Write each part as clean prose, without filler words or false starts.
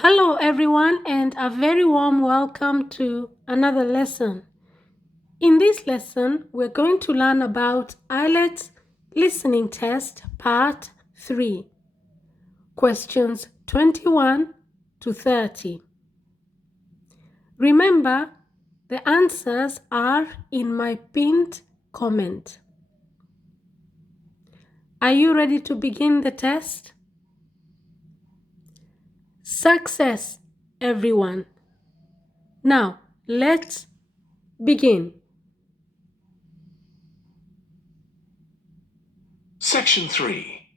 Hello, everyone, and a very warm welcome to another lesson. In this lesson, we're going to learn about Ielts Listening Test Part 3, questions 21 to 30. Remember, the answers are in my pinned comment. Are you ready to begin the test? Success, everyone. Now, let's begin. Section 3.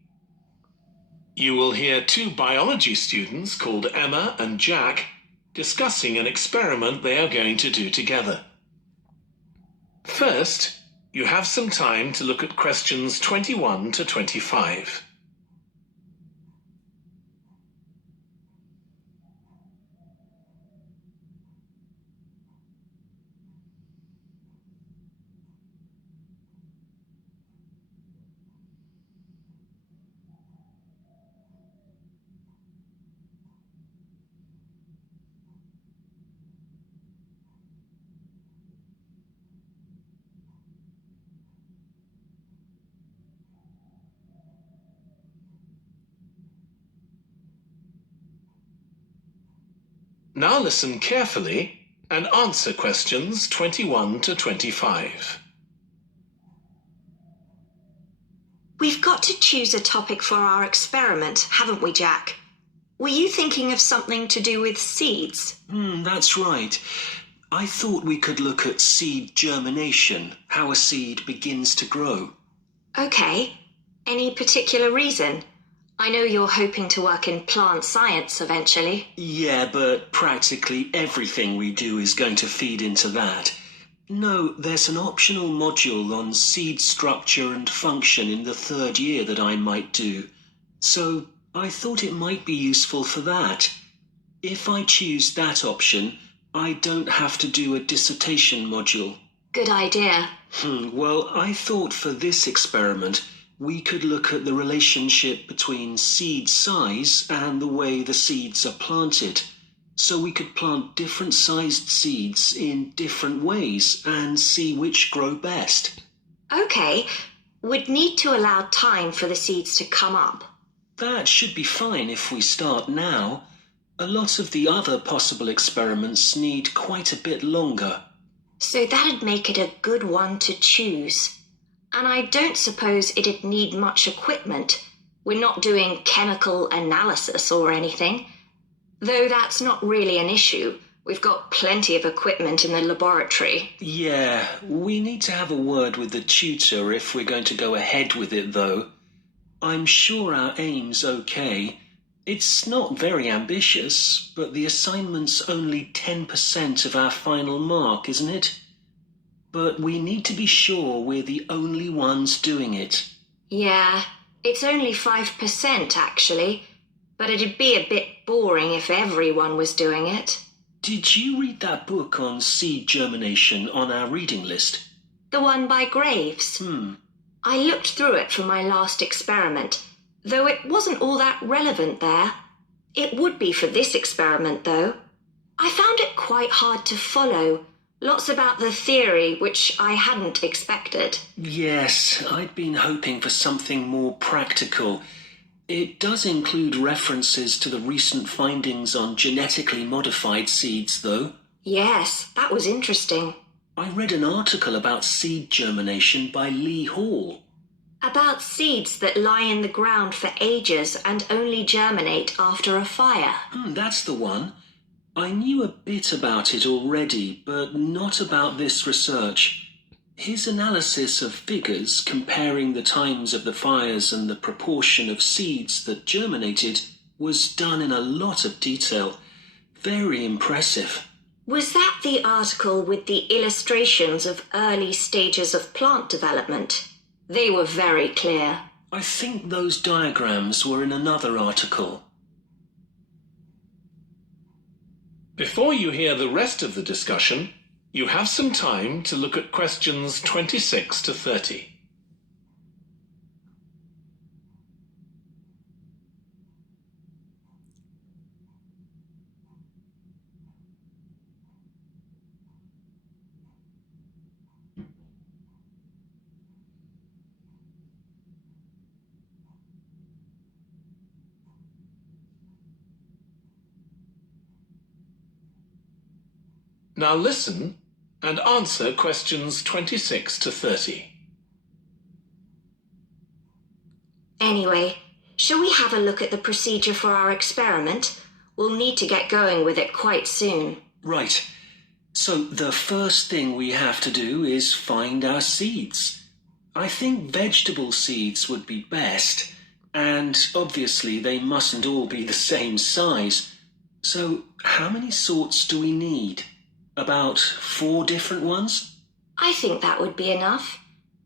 You will hear two biology students called Emma and Jack discussing an experiment they are going to do together. First, you have some time to look at questions 21 to 25. Now listen carefully and answer questions 21 to 25. We've got to choose a topic for our experiment, haven't we, Jack? Were you thinking of something to do with seeds? That's right. I thought we could look at seed germination, how a seed begins to grow. Okay. Any particular reason? I know you're hoping to work in plant science eventually. Yeah, but practically everything we do is going to feed into that. No, there's an optional module on seed structure and function in the third year that I might do. So I thought it might be useful for that. If I choose that option, I don't have to do a dissertation module. Good idea. Well, I thought for this experiment, we could look at the relationship between seed size and the way the seeds are planted. So we could plant different sized seeds in different ways and see which grow best. Okay. We'd need to allow time for the seeds to come up. That should be fine if we start now. A lot of the other possible experiments need quite a bit longer. So that'd make it a good one to choose. And I don't suppose it'd need much equipment. We're not doing chemical analysis or anything. Though that's not really an issue. We've got plenty of equipment in the laboratory. Yeah, we need to have a word with the tutor if we're going to go ahead with it, though. I'm sure our aim's okay. It's not very ambitious, but the assignment's only 10% of our final mark, isn't it? But we need to be sure we're the only ones doing it. Yeah, it's only 5% actually, but it'd be a bit boring if everyone was doing it. Did you read that book on seed germination on our reading list? The one by Graves? I looked through it for my last experiment, though it wasn't all that relevant there. It would be for this experiment, though. I found it quite hard to follow. Lots about the theory, which I hadn't expected. Yes, I'd been hoping for something more practical. It does include references to the recent findings on genetically modified seeds, though. Yes, that was interesting. I read an article about seed germination by Lee Hall. About seeds that lie in the ground for ages and only germinate after a fire. That's the one. I knew a bit about it already, but not about this research. His analysis of figures comparing the times of the fires and the proportion of seeds that germinated was done in a lot of detail. Very impressive. Was that the article with the illustrations of early stages of plant development? They were very clear. I think those diagrams were in another article. Before you hear the rest of the discussion, you have some time to look at questions 26 to 30. Now listen and answer questions 26 to 30. Anyway, shall we have a look at the procedure for our experiment? We'll need to get going with it quite soon. Right. So the first thing we have to do is find our seeds. I think vegetable seeds would be best, and obviously they mustn't all be the same size. So how many sorts do we need? About 4 different ones? I think that would be enough.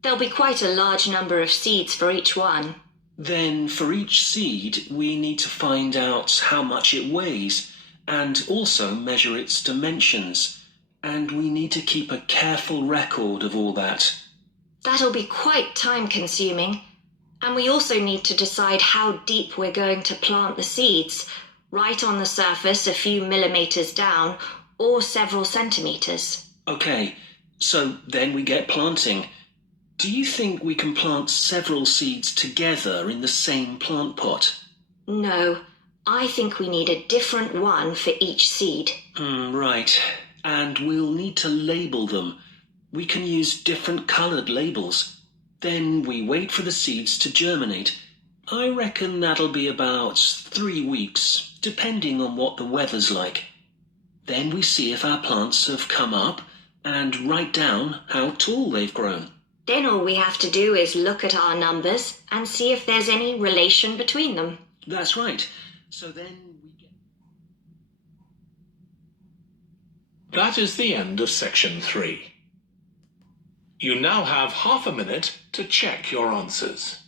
There'll be quite a large number of seeds for each one. Then for each seed, we need to find out how much it weighs and also measure its dimensions. And we need to keep a careful record of all that. That'll be quite time-consuming. And we also need to decide how deep we're going to plant the seeds. Right on the surface, a few millimeters down, or several centimeters. Okay, so then we get planting. Do you think we can plant several seeds together in the same plant pot? No, I think we need a different one for each seed. Right. And we'll need to label them. We can use different coloured labels. Then we wait for the seeds to germinate. I reckon that'll be about 3 weeks, depending on what the weather's like. Then we see if our plants have come up and write down how tall they've grown. Then all we have to do is look at our numbers and see if there's any relation between them. That's right. So then we get... That is the end of section 3. You now have half a minute to check your answers.